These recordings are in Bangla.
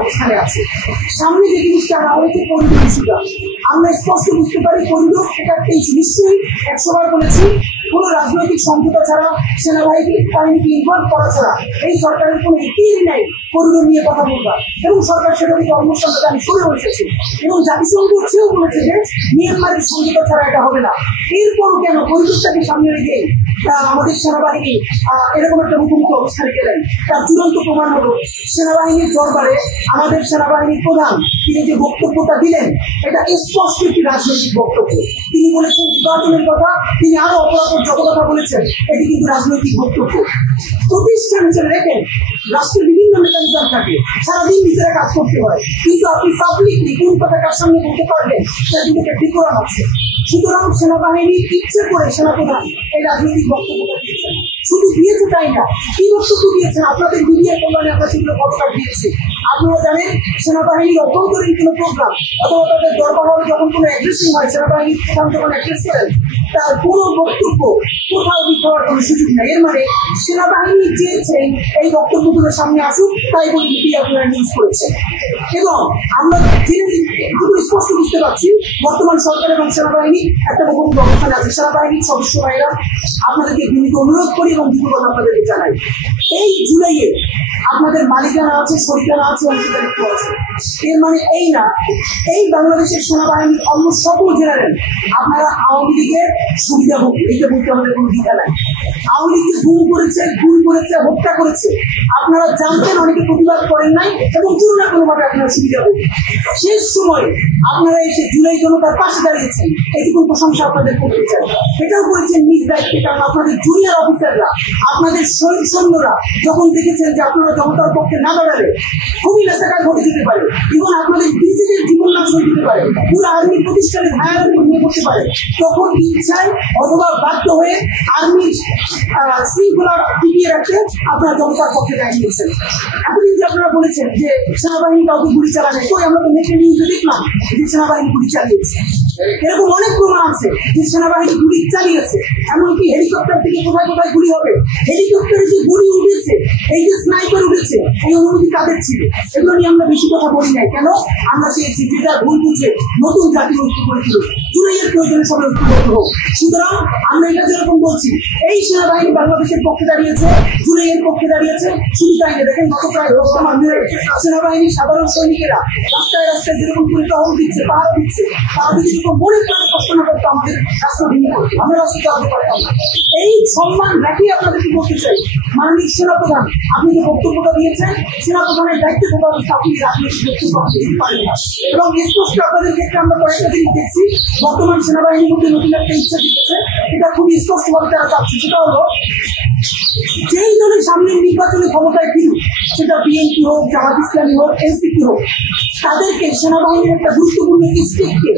অবস্থানে আছে। সামনে যে জিনিসটা আনা হয়েছে করিডোর ইস্যুটা, আমরা স্পষ্ট বুঝতে পারি করিডোর এটা একটা ইস্যু। নিশ্চয়ই 100 বার বলেছি, কোনো রাজনৈতিক সমঝোতা ছাড়া, সেনাবাহিনীকে ইনভলভ করা ছাড়া এই সরকারের কোনো ইতিই নেই করিডোর নিয়ে কথা বলবার, এবং সরকার সেটা থেকে অবস্থানটা আমি সরে বসেছি। এবং জাতিসংঘ সেও বলেছে যে মিয়ানমারের সমঝোতা ছাড়া এটা হবে না। এরপরও কেন করিডোরটাকে সামনে রেখে আমাদের সেনাবাহিনী এরকম একটা মুখোমুখি অবস্থানে গেলেন? তার চূড়ান্ত প্রমাণ হলো সেনাবাহিনীর দরবারে আমাদের সেনাবাহিনীর প্রধান তিনি যে বক্তব্যটা দিলেন, এটা স্পষ্ট একটি রাজনৈতিক বক্তব্য। তিনি বলেছেন নির্বাচনের কথা, তিনি আরো অপরাধের যত কথা বলেছেন, এটি কিন্তু রাজনৈতিক বক্তব্য। প্রতিষ্ঠান হিসেবে দেখেন রাষ্ট্রের বিভিন্ন মেকানিজম থাকে, সারাদিন নিজেরা কাজ করতে হয়, কিন্তু আপনি পাবলিকলি কোন কথা কার সামনে বলতে পারবেন তার দিকে ডিকোরাম আছে। সুতরাং সেনাবাহিনী ইচ্ছে করে সেনাপ্রধান এই রাজনৈতিক বক্তব্যটা দিয়েছেন। শুধু দিয়েছে তাই না, কি বক্তব্য দিয়েছেন আপনাদের মিডিয়া কল্যাণে আমরা সেগুলো ফটোটা দিয়েছি। আপনারা জানেন সেনাবাহিনীর অভ্যন্তরীণ কোনো প্রোগ্রাম অথবা তাদের দরবার হলে যখন কোনো অ্যাড্রেসিং হয়, সেনাবাহিনীর প্রধান যখন অ্যাড্রেস করেন, তার কোনো বক্তব্য কোথাও দেওয়ার কোনো সুযোগ নেই। এর মানে সেনাবাহিনী চেয়েছেন এই বক্তব্যগুলো সামনে আসুক, তাই বলে মিডিয়া আপনারা নিউজ করেছেন। এবং আমরা জেনে স্পষ্ট বুঝতে পারছি বর্তমান সরকার এবং সেনাবাহিনী একটা মুখোমুখি অবস্থানে আছে। সেনাবাহিনীর সদস্য ভাইরা আপনাদেরকে বিনীত অনুরোধ করি এবং দুটো কথা আপনাদেরকে জানাই। এই জুলাইয়ে আপনাদের মালিকানা আছে, শরিকানা আছে, অংশীদারিত্ব আছে। এর মানে এই না এই বাংলাদেশের সেনাবাহিনীর অন্য সকল জেনারেল আপনারা আওয়ামী লীগের সুবিধা ভোগ, এইটা বলতে আমাদের কোনো দ্বিধা নাই। আওয়ামী লীগকে গুম করেছে, হত্যা করেছে, আপনারা জানতেন, অনেকে প্রতিবাদ করেন নাই এবং কোনো না কোনোভাবে আপনারা সুবিধা ভোগ। শেষ সময়ে আপনারা এসে জুলাই জনতার পাশে দাঁড়িয়েছেন, এটুকু প্রশংসা আপনাদের করতে চাই। এটাও করেছেন নিজ দায়িত্বে, কারণ আপনাদের জুনিয়র অফিসাররা, আপনাদের শহীদ সৈন্যরা যখন দেখেছেন যে আপনারা জনতার পক্ষে না দাঁড়ালে খুবই মেসাকার ঘটে যেতে পারে এবং আপনাদের নিজেদের জীবন নাশ হয়ে যেতে পারে, পুরো আর্মি প্রতিষ্ঠানে ভায়ার নিয়ে করতে পারে, তখন ইচ্ছায় অথবা বাধ্য হয়ে আর্মির শৃঙ্খলা টিকিয়ে রাখতে আপনারা জনতার পক্ষে দাঁড়িয়েছেন। এতদিন যে আপনারা বলেছেন যে সেনাবাহিনী কাউকে গুলি চালানে, তো আমরা তো নেটে নিউজে দেখলাম যে সেনাবাহিনী গুলি চালিয়েছে। এরকম অনেক প্রমাণ আছে যে সেনাবাহিনী গুলি চালিয়েছে। এমনকি হেলিকপ্টার থেকে কোথায় কোথায় গুলি হবে, হেলিকপ্টারে যে গুলি উঠেছে, এই যে স্নাইপার উঠেছে, এই অনুমতি কাদের ছিল? এগুলো নিয়ে আমরা বেশি কথা বলি নাই। কেন? আমরা চেয়েছি যেটা ভুল বুঝে নতুন জাতীয় ঐক্য করে দিল, জুলাইয়ের প্রয়োজনে সবাই ঐক্যবদ্ধ হোক। সুতরাং আমরা এটা যেরকম বলছি, এই সেনাবাহিনী বাংলাদেশের পক্ষে দাঁড়িয়েছে, জুলাইয়ের পক্ষে দাঁড়িয়েছে। শুধু তাই না, দেখেন গত প্রায় 10 মাস ধরে সেনাবাহিনীর সাধারণ সৈনিকেরা রাস্তায় রাস্তায় যেরকম করে টহল দিচ্ছে, পাহাড় দিচ্ছে, তারা যদি মনে প্রাণে কষ্ট না করতো আমাদের রাস্তা ভেঙে পড়তো, আমরা রাস্তা চালাতে পারতাম না। এই সম্মান রেখে আপনাদেরকে বলতে চাই, মাননীয় সেনাপ্রধান আপনি যে বক্তব্যটা দিয়েছেন, সেনাপ্রধানের দায়িত্বে থাকা অবস্থা আপনি রাজনৈতিক বক্তব্য দিতে পারেন না। এবং স্পষ্ট আপনাদের ক্ষেত্রে আমরা কয়েকটা জিনিস দেখছি, বর্তমান সেনাবাহিনীর মধ্যে নতুন একটা ইচ্ছা দিতেছে, এটা খুবই স্পষ্টভাবে তারা চাচ্ছে। সেটা হলো যেই দলের সামনের নির্বাচনে ক্ষমতায় ফিরুক, সেটা বিএনপি হোক, জামাত ইসলামী হোক, এনসিপি হোক, তাদেরকে সেনাবাহিনীর একটা গুরুত্বপূর্ণ স্টেটকে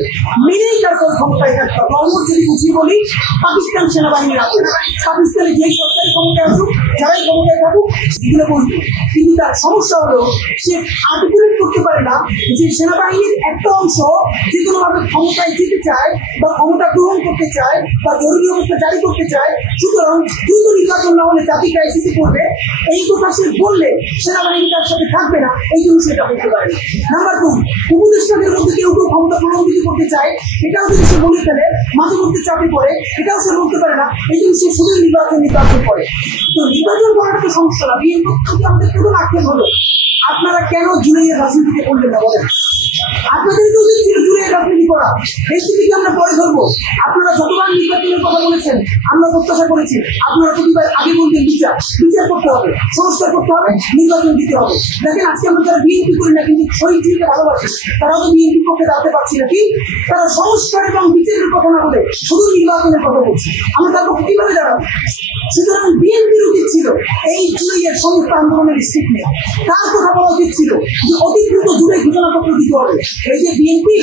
মেনেই তারপর ক্ষমতায় থাকতে হবে। অমর যদি বুঝিয়ে বলি, পাকিস্তান সেনাবাহিনীর আছে, পাকিস্তানে যেই সরকারি ক্ষমতায় আসুক, যারাই ক্ষমতায় থাকুক, এগুলো বলবে। কিন্তু তার সমস্যা হলো সে আর্টিকুলেট করতে পারে না যে সেনাবাহিনীর একটা অংশ যে কোনোভাবে ক্ষমতায় যেতে চায় বা ক্ষমতা গ্রহণ করতে চায় বা জরুরি অবস্থা জারি করতে চায়, সুতরাং দ্রুত নির্বাচন না হলে জাতি ক্রাইসিসে পড়বে। এই কথা সে বললে সেনাবাহিনী তার সাথে থাকবে না, এই জন্য সেটা বলতে পারে। নাম্বার 2, উপদেষ্টাদের মধ্যে কেউ কেউ ক্ষমতা প্রলম্বিত করতে চায়, এটাও যদি সে বলে ফেলে, মাঝে মধ্যে চাপে পড়ে, এটাও সে বলতে পারে না, এই জন্য সে শুধু নির্বাচন করে। তো নির্বাচন করাটা তো সমস্যা না। বিএনপি আমাদের প্রথম আক্ষেপ হলো আপনারা কেন জুলাইয়ের রাজনীতিতে করলেন না বলেন? আপনাদেরকে উচিত ছিল জুলাইয়ের রাজনীতি করা। এই স্থিতিকে আমরা পরে ধরবো। আপনারা যতবার নির্বাচনের কথা বলেছেন, আমরা প্রত্যাশা করেছি আপনারা প্রতিবার আগে বলতেন বিচার করতে হবে, সংস্কার করতে হবে, নির্বাচন দিতে হবে। দেখেন আজকে আমরা যারা বিএনপি করি না কিন্তু শহীদ জিয়াকে ভালোবাসি, তারাও তো বিএনপির পক্ষে দাঁড়াতে পারছি না। কি তারা সংস্কার এবং বিচারের কথা না বলে শুধু নির্বাচনের কথা বলছি, আমরা তার পক্ষে কিভাবে দাঁড়াবো? সুতরাং বিএনপির উচিত ছিল এই জুলাইয়ের সমস্ত আন্দোলনের স্টেপ নেওয়া। তার কথা বলা উচিত ছিল যে অতি দ্রুত জুলাই ঘোষণাপত্র দিতে হবে। এই যে বিএনপি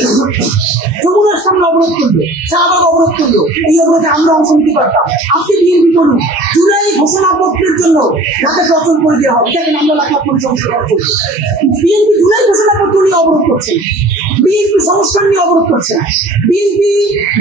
যমুনার সামনে অবরোধ করলো, শাহবাগ অবরোধ করলো, এই অবরোধে আমরা অংশ নিতে পারতাম। আজকে বিএনপি করুন, জুলাই ঘোষণাপত্রের জন্য ঢাকাকে অচল করে দেওয়া হবে। দেখেন আমরা লাখ লাখ কোটি সংসদ করবো, বিএনপি জুলাই ঘোষণাপত্র নিয়ে অবরোধ করছে। বিএনপি সংস্কার নিয়ে অবরোধ করছে না, বিএনপি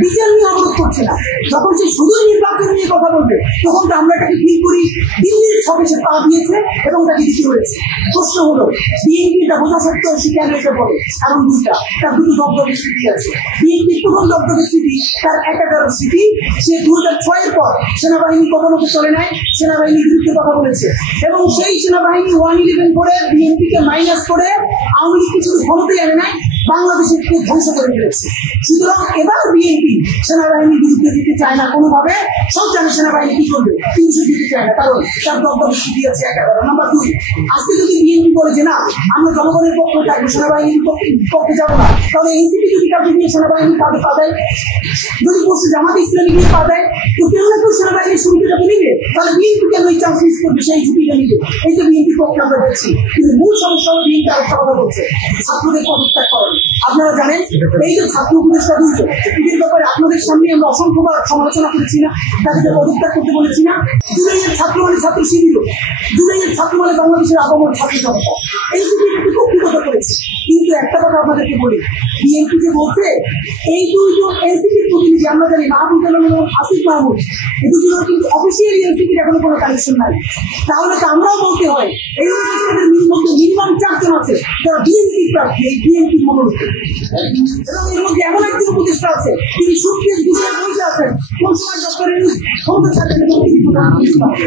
বিচার নিয়ে অবরোধ করছে না। যখন সে শুধু নির্বাচন নিয়ে কথা বলবে তখন তো আমরা এটাকে ফিল করি দিল্লির ছকে সে পা দিয়েছে এবং তাকে দিতে হয়েছে। প্রশ্ন হলো বিএনপিটা বোঝা সত্ত্বেও সে কেন এটা বলে? কারণ দুইটা, তার দুটো দপ্তরের স্মৃতি আছে। বিএনপির প্রথম দপ্তরের স্মৃতি, তার 11 স্মৃতি। সে 2006-এর পর সেনাবাহিনী কথা মতো চলে নাই, সেনাবাহিনীর বিরুদ্ধে কথা বলেছে এবং সেই সেনাবাহিনী 111 করে বিএনপিকে মাইনাস করে আওয়ামী লীগকে শুধু ক্ষমতায় আনে নাই, বাংলাদেশের ধ্বংস করে ফেলেছে। সুতরাং এবার বিএনপি সেনাবাহিনীর বিরুদ্ধে দিতে চায় না কোনোভাবে। সব জানে সেনাবাহিনী কি করবে, কিন্তু সে দিতে চায় না, কারণ তার দপ্তরের স্মৃতি আছে 11। নাম্বার 2, আজকে যদি বিএনপি বলে যে না আমরা জনগণের পক্ষে থাকবো, সেনাবাহিনীর পক্ষে যাবো না, তাহলে এনসিপি যদি কাউকে নিয়ে সেনাবাহিনী কাউকে পা দেয়, যদি পড়ছে জামাত ইসলামী নিয়ে পা দেয়, তো কেউ না কেউ সেনাবাহিনীর সুবিধাটা নিবে। তাহলে বিএনপি কেন এই চান্স মিস করবে, সেই ঝুঁকিটা নিবে? এই তো বিএনপির পক্ষে আমরা দেখছি। কিন্তু মূল সমস্যা হলো বিএনপি আরেকটা কথা বলছে, ছাত্রদের পদত্যাগ করেন। আপনারা জানেন এই যে ছাত্র উপদেষ্টা দুইজন, এদের ব্যাপারে আপনাদের সামনে আমরা অসংখ্যবার সমালোচনা করেছি না, তাদেরকে পদত্যাগ করতে বলেছি না। জুলাইয়ের ছাত্র মানে ছাত্র শিবির, জুলাইয়ের ছাত্র মানে বাংলাদেশের আবহাওয়ার ছাত্র জনতা, এই সুবিধাকে কর্তৃপক্ষ করেছে। কিন্তু একটা কথা আপনাদেরকে বলি, বিএনপি যে বলছে এই দুইজন এনসিপির প্রতিনিধি, আমরা জানি মাহমুদ আলম এবং আসিফ মাহমুদ, এই দুজনের কিন্তু অফিসিয়ালি এনসিপির এখনো কোনো কানেকশন নাই। তাহলে তো আমরাও বলতে হয় এই উপদেষ্টাদের মধ্যে মিনিমাম 4 জন আছে যারা বিএনপি প্রার্থী, এই বিএনপির মনোনীত। এবং এর মধ্যে এমন একজন উপদেষ্টা আছে তিনি সুপ্রিম ঘোষণা বলতে আছেন কোন সময় ডক্টর ইউনূস ক্ষমতা ছাড়বেন এবং তিনি প্রধানমন্ত্রী পাবেন।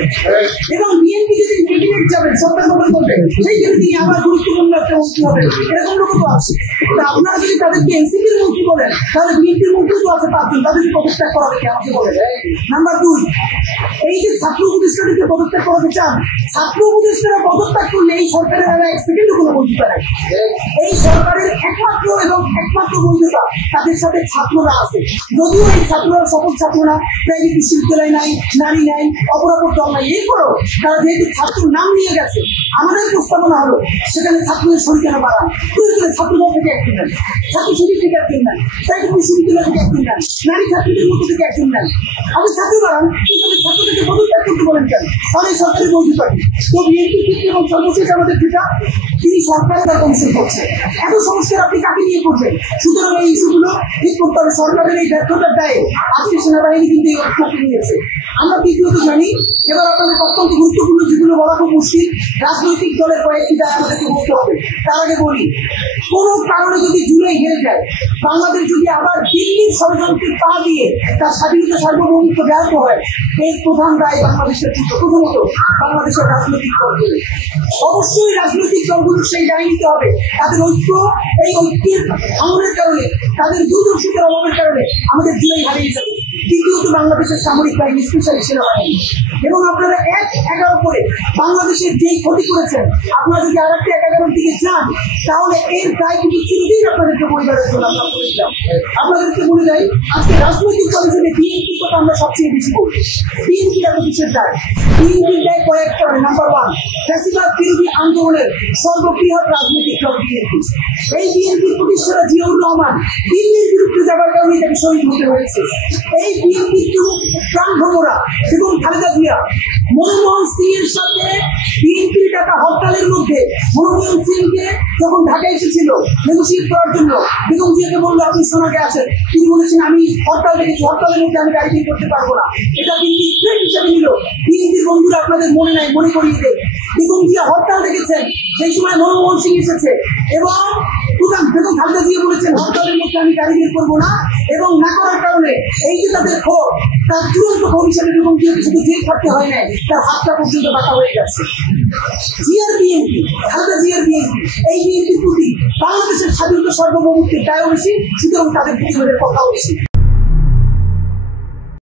এবং বিএনপি যদি ক্যাবিনেট যাবেন, সরকার গঠন করবে, সেই ক্ষেত্রে তিনি আবার গুরুত্বপূর্ণ একটা মন্ত্রী হবেন, এরকম লোক তো আছে। তা আপনারা যদি তাদেরকে এনসিপির মন্ত্রী বলেন, তাহলে বিএনপির মন্ত্রী তো আছে 5 জন, তাদেরকে পদত্যাগ করাবে কে আমাকে বলেন। নাম্বার 2, এই যে ছাত্র উপদেষ্টাদেরকে পদত্যাগ করাতে চান, ছাত্র উপদেষ্টারা পদত্যাগ করলে এই সরকারের আর 1 সেকেন্ডও কোনো বৈধতা নেই। এই সরকারের একমাত্র বৈধতা তাদের সাথে ছাত্ররা আছে। যদিও এই ছাত্ররা সকল ছাত্ররা প্রাইভেট বিশ্ববিদ্যালয় নাই, নারী নাই, অপরাপর দল নাই, এরপরও তারা যেহেতু ছাত্র নাম নিয়ে গেছে, আমাদের প্রস্তাবনা হলো সেখানে ছাত্রদের সংখ্যা বাড়ান, ছাত্রদল থেকে একজন নেন, ছাত্র শিবির থেকে একজন নেন, প্রাইভেট বিশ্ববিদ্যালয় থেকে একজন নেন, নারী ছাত্রীদের মধ্যে থেকে একজন নেন। আপনি ছাত্র বাড়ান, কিন্তু ছাত্রদেরকে পদত্যাগ করতে বলেন কেন? তাহলে সরকারি বৈধতা কি? তো বিএনপি ক্ষেত্রে এবং সর্বশেষ আমাদের যেটা, তিনি সরকারের দ্বারা কমিশন করছে। এত সংস্কার আপনি কাকে নিয়ে করবেন? সুতরাং এই ইস্যুগুলো ঠিক করতে হবে। সরকারের এই ব্যর্থতার দায়ে আজকে সেনাবাহিনী কিন্তু এই অবস্থাকে নিয়েছে। আমরা দ্বিতীয়ত জানি, এবার আপনাদের অত্যন্ত গুরুত্বপূর্ণ যেগুলো বলা খুব মুশকিল, রাজনৈতিক দলের কয়েকটি দায় আমাদেরকে বলতে হবে। তার আগে বলি, কোন কারণে যদি জুলাই হেরে যায়, বাংলাদেশ যদি আবার দিল্লির ষড়যন্ত্রে পা দিয়ে তার স্বাধীনতা সার্বভৌমত্ব ব্যাহত হয়, এর প্রধান দায় বাংলাদেশের কিন্তু প্রথমত বাংলাদেশের রাজনৈতিক দলগুলো। অবশ্যই রাজনৈতিক দলগুলোর সেই দায় নিতে হবে। তাদের ঐক্য, এই ঐক্যের ভাঙনের কারণে, তাদের দূরদর্শিতার অভাবের কারণে আমাদের জুলাই হারিয়ে যাবে। দ্বিতীয়ত বাংলাদেশের সামরিক বাহিনী, স্পেশালি সেনাবাহিনী। এবং আপনারা 1-11 করে বাংলাদেশের যেই ক্ষতি করেছেন, আপনারা যদি আর একটা 11 দিকে যান, তাহলে এর দায় কিন্তু চিরদিন আপনাদেরকে পরিবারের জন্য আমরা করেছিলাম। আপনাদেরকে বলে যাই, আজকে রাজনৈতিক দল হিসেবে বিএনপির কথা আমরা সবচেয়ে বেশি বলি। বিএনপির এত কিসের দায়? বিএনপির দায় কয়েক কারণে। নাম্বার 1, ফ্যাসিবাদ বিরোধী আন্দোলনের সর্ববৃহৎ রাজনৈতিক দল বিএনপি। এই বিএনপির প্রতিষ্ঠাতা জিয়াউর রহমান দিল্লির বিরুদ্ধে যাবার কারণে তাকে শহীদ হতে হয়েছে। এই বিএনপি প্রাণভ্রমরা এবং খালেদা জিয়া মনমোহন সিং এর সাথে বিএনপির টাকা হরতালের মধ্যে মনমোহন সিংকে যখন ঢাকা এসেছিল নেগোসিয়েট করার জন্য, বেগম জিয়াকে বললো আপনি সোনাকে আছেন, তিনি বলেছেন আমি হরতাল দেখেছি, হরতালের মধ্যে আমি গাড়ি করতে পারবো না। এটা দিল্লি ট্রেন হিসাবে নিল। বিএনপির বন্ধুরা আপনাদের মনে নাই, মনে করিয়ে দেয়, বেগম জিয়া হরতাল দেখেছেন, সেই সময় মনমোহন সিং এসেছে এবং বেগম খালেদা জিয়া বলেছেন হরতালের মধ্যে আমি গাড়ি বের করবো না, এবং না করার কারণে এই যে তাদের ক্ষোভ, তার চূড়ান্ত ক্ষোভ হিসাবে বেগম জিয়াকে শুধু জেল থাকতে হয় নাই, তার হাতটা পর্যন্ত বাঁকা হয়ে গেছে। জিয়ার বিএনপি, খালেদা জিয়ার বিএনপি, এই বিএনপির প্রতি বাংলাদেশের স্বাধীনতা সার্বভৌমত্বের দায়ও বেশি, সুতরাং তাদের প্রতিবাদের কথাও বেশি।